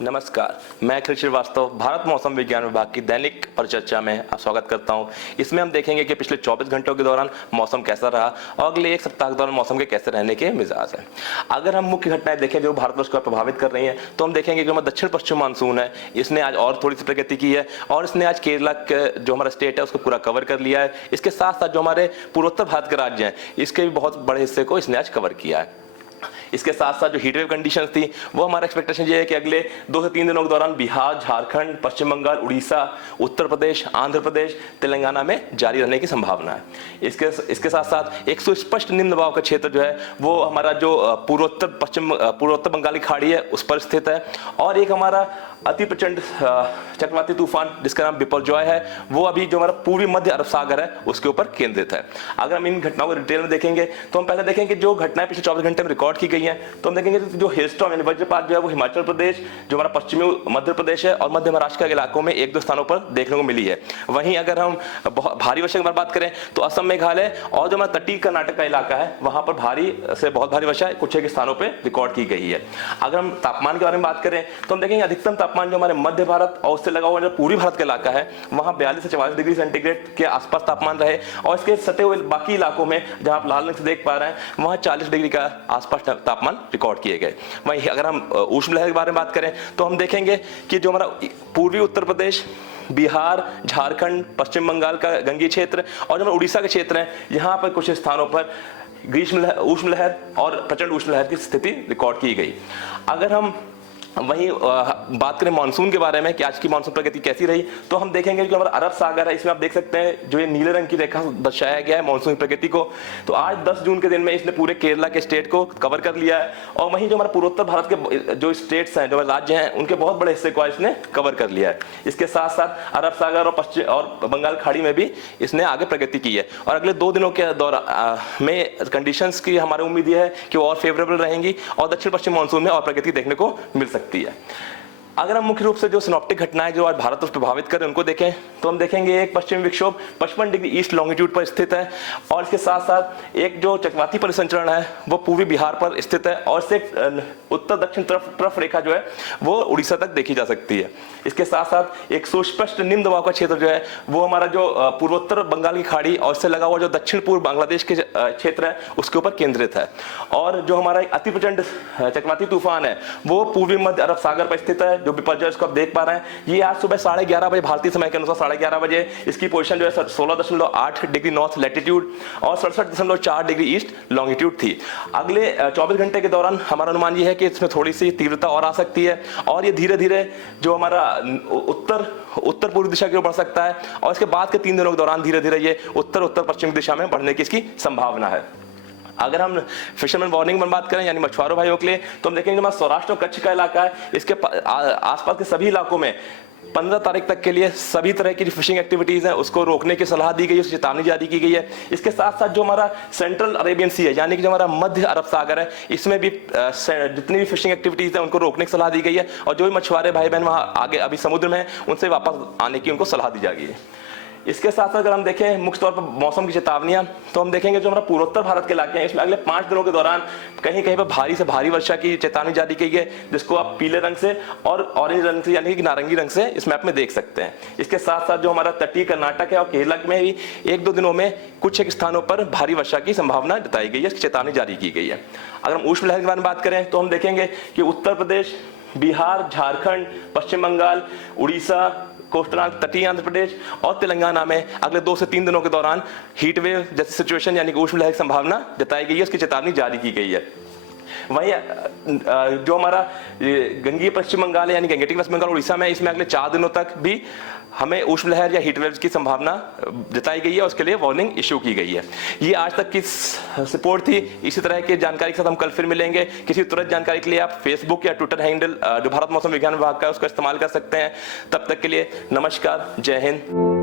नमस्कार, मैं अखिल श्रीवास्तव भारत मौसम विज्ञान विभाग की दैनिक परिचर्चा में स्वागत करता हूं। इसमें हम देखेंगे कि पिछले 24 घंटों के दौरान मौसम कैसा रहा और अगले एक सप्ताह के दौरान मौसम के कैसे रहने के मिजाज हैं। अगर हम मुख्य घटनाएं देखें जो भारतवर्ष को प्रभावित कर रही हैं, तो हम देखेंगे कि हमारा दक्षिण पश्चिम मानसून है, इसने आज और थोड़ी सी प्रगति की है और इसने आज केरला के जो हमारा स्टेट है उसको पूरा कवर कर लिया है। इसके साथ साथ जो हमारे पूर्वोत्तर भारत के राज्य हैं, इसके भी बहुत बड़े हिस्से को इसने आज कवर किया है। इसके साथ साथ जो हीटवेव कंडीशंस थी वो हमारा एक्सपेक्टेशन ये है कि अगले 2 से 3 दिनों के दौरान बिहार, झारखंड, पश्चिम बंगाल, उड़ीसा, उत्तर प्रदेश, आंध्र प्रदेश, तेलंगाना में जारी रहने की संभावना है। इसके साथ साथ एक सुस्पष्ट निम्न दबाव का क्षेत्र जो है वो हमारा जो पूर्वोत्तर बंगाल की खाड़ी है उस पर स्थित है और एक हमारा अति प्रचंड चक्रवाती तूफान जिसका नाम बिपरजॉय है वो अभी जो हमारा पूर्वी मध्य अरब सागर है उसके ऊपर केंद्रित है। अगर हम इन घटनाओं को डिटेल में देखेंगे तो हम पहले देखेंगे जो घटनाएं पिछले 24 घंटे में रिकॉर्ड की गई हैं, तो हम देखेंगे जो हेलस्टॉर्म यानी वज्रपात जो है वो हिमाचल प्रदेश, जो हमारा पश्चिमी मध्य प्रदेश है और मध्य महाराष्ट्र के इलाकों में 1-2 स्थानों पर देखने को मिली है। वहीं अगर हम भारी वर्षा की बात करें तो असम, मेघालय और जो हमारा तटीय कर्नाटक का इलाका है वहां पर भारी से बहुत भारी वर्षा कुछ एक स्थानों पर रिकॉर्ड की गई है। अगर हम तापमान के बारे में बात करें तो हम देखेंगे अधिकतम तापमान जो हमारे मध्य भारत और उससे लगा हुआ जो पूर्वी भारत का इलाका है वहां 42 से 44 डिग्री सेंटीग्रेड के आसपास तापमान रहे और इसके सटे हुए बाकी इलाकों में जहां आप लाल रंग से देख पा रहे हैं वहां 40 डिग्री का आसपास तापमान रिकॉर्ड किए गए। वहीं अगर हम उष्णलहर के बारे में बात करें तो हम देखेंगे कि जो हमारा पूर्वी उत्तर प्रदेश, बिहार, झारखंड, पश्चिम बंगाल का गंगीय क्षेत्र और जो उड़ीसा के क्षेत्र हैं यहाँ पर कुछ स्थानों पर उष्णलहर और प्रचंड उष्णलहर की स्थिति रिकॉर्ड की गई। अगर हम वहीं बात करें मानसून के बारे में कि आज की मानसून प्रगति कैसी रही, तो हम देखेंगे कि हमारा अरब सागर है, इसमें आप देख सकते हैं जो ये नीले रंग की रेखा दर्शाया गया है मानसून प्रगति को। तो आज 10 जून के दिन में इसने पूरे केरला के स्टेट को कवर कर लिया है और वहीं जो हमारा पूर्वोत्तर भारत के जो स्टेट्स हैं, जो राज्य हैं, उनके बहुत बड़े हिस्से को आज इसने कवर कर लिया है। इसके साथ साथ अरब सागर और पश्चिम और बंगाल खाड़ी में भी इसने आगे प्रगति की है और अगले 2 दिनों के दौरान में कंडीशंस की हमारी उम्मीद यह है कि वो और फेवरेबल रहेंगी और दक्षिण पश्चिम मानसून में और प्रगति देखने को मिल सकती है। अगर हम मुख्य रूप से जो सिनॉप्टिक घटनाएं जो आज भारत को प्रभावित करें उनको देखें तो हम देखेंगे एक पश्चिमी विक्षोभ 55 डिग्री ईस्ट लॉन्गिट्यूड पर स्थित है और इसके साथ साथ एक जो चक्रवाती परिसंचरण है वो पूर्वी बिहार पर स्थित है और इससे उत्तर दक्षिण तरफ रेखा जो है वो उड़ीसा तक देखी जा सकती है। इसके साथ साथ एक सुस्पष्ट निम्न दबाव का क्षेत्र जो है वो हमारा जो पूर्वोत्तर बंगाल की खाड़ी और इससे लगा हुआ जो दक्षिण पूर्व बांग्लादेश के क्षेत्र है उसके ऊपर केंद्रित है और जो हमारा एक अति प्रचंड चक्रवाती तूफान है वो पूर्वी मध्य अरब सागर पर स्थित है। जो बिपरजॉय को आप देख पा रहे हैं ये आज सुबह 11:30 बजे भारतीय समय के अनुसार 11:30 बजे इसकी पोजीशन जो है 16.8 डिग्री नॉर्थ लैटिट्यूड और 67.4 डिग्री ईस्ट लॉन्गिट्यूड थी। अगले 24 घंटे के दौरान हमारा अनुमान ये है कि इसमें थोड़ी सी तीव्रता और आ सकती है और ये धीरे धीरे जो हमारा उत्तर पूर्व दिशा की ओर बढ़ सकता है और इसके बाद के 3 दिनों के दौरान धीरे धीरे ये उत्तर पश्चिम दिशा में बढ़ने की इसकी संभावना है। अगर हम फिशरमैन वार्निंग में बात करें यानी मछुआरों भाइयों के लिए तो हम देखेंगे हमारा सौराष्ट्र और कच्छ का इलाका है, इसके आसपास के सभी इलाकों में 15 तारीख तक के लिए सभी तरह की फिशिंग एक्टिविटीज है उसको रोकने की सलाह दी गई है, उसकी चेतावनी जारी की गई है। इसके साथ साथ जो हमारा सेंट्रल अरेबियन सी है यानी कि जो हमारा मध्य अरब सागर है इसमें भी जितनी भी फिशिंग एक्टिविटीज है उनको रोकने की सलाह दी गई है और जो भी मछुआरे भाई बहन वहां आगे अभी समुद्र में है उनसे वापस आने की उनको सलाह दी जा गई है। इसके साथ साथ अगर हम देखें मुख्य तौर पर मौसम की चेतावनियां तो हम देखेंगे जो हमारा पूर्वोत्तर भारत के इलाके हैं इसमें अगले 5 दिनों के दौरान कहीं कहीं पर भारी से भारी वर्षा की चेतावनी जारी की गई है जिसको आप पीले रंग से और ऑरेंज रंग से यानी कि नारंगी रंग से इस मैप में देख सकते हैं। इसके साथ साथ जो हमारा तटीय कर्नाटक है और केरला में भी 1-2 दिनों में कुछ एक स्थानों पर भारी वर्षा की संभावना जताई गई है, इसकी चेतावनी जारी की गई है। अगर हम उष्णलहर के बारे में बात करें तो हम देखेंगे कि उत्तर प्रदेश, बिहार, झारखंड, पश्चिम बंगाल, उड़ीसा, कोस्टल तटीय आंध्र प्रदेश और तेलंगाना में अगले 2 से 3 दिनों के दौरान हीट वेव जैसी सिचुएशन यानी कि उष्णलहर की संभावना जताई गई है, उसकी चेतावनी जारी की गई है। वहीं जो हमारा गंगीय पश्चिम बंगाल है यानी गंगेटिक वेस्ट बंगाल उड़ीसा में इसमें अगले 4 दिनों तक भी हमें उष्णलहर या हीट वेव की संभावना जताई गई है, उसके लिए वार्निंग इशू की गई है। ये आज तक की रिपोर्ट थी। इसी तरह की जानकारी के साथ हम कल फिर मिलेंगे। किसी तुरंत जानकारी के लिए आप फेसबुक या ट्विटर हैंडल जो भारत मौसम विज्ञान विभाग का है उसका इस्तेमाल कर सकते हैं। तब तक के लिए नमस्कार, जय हिंद।